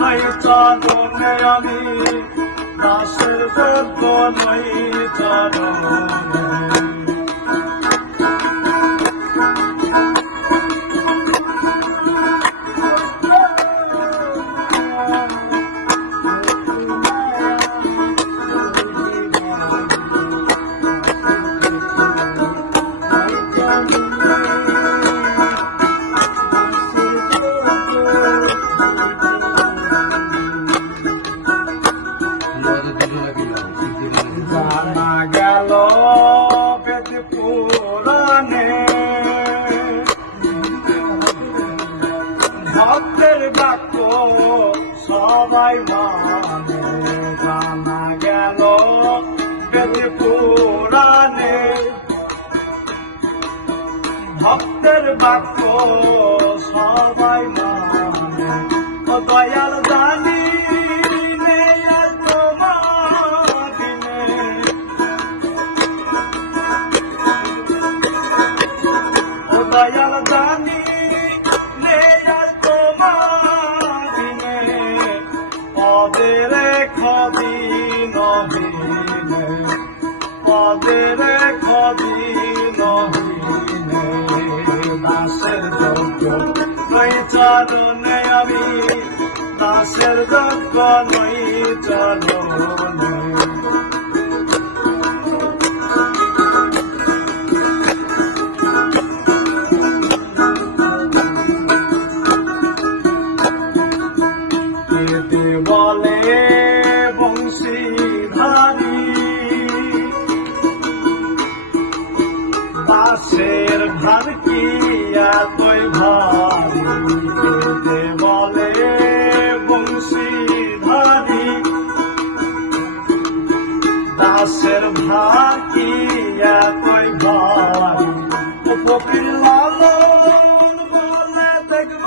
নাই চরণে আমি দাসের যোগ্য নাই চরণে জানা গেল বেদ পুরাণে ভক্তের বাক্য সবাই মানে। জানা গেল বেদ ভক্তের বাক্য সবাই মানে। দয়াল দয়াল জানি পদের খদি নহিনে পদের খদি নহিনে দাসের যোগ্য নই চরণে আমি, দাসের যোগ্য নই চরণে। বাসের ভার কি এতই ভারী বলে বংশীধারী, দাসের ভার কি এতই ভারী উপকৃত লালন বলে দেখব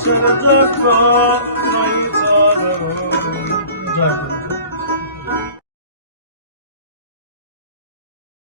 দাসের যোগ্য নাই চরণে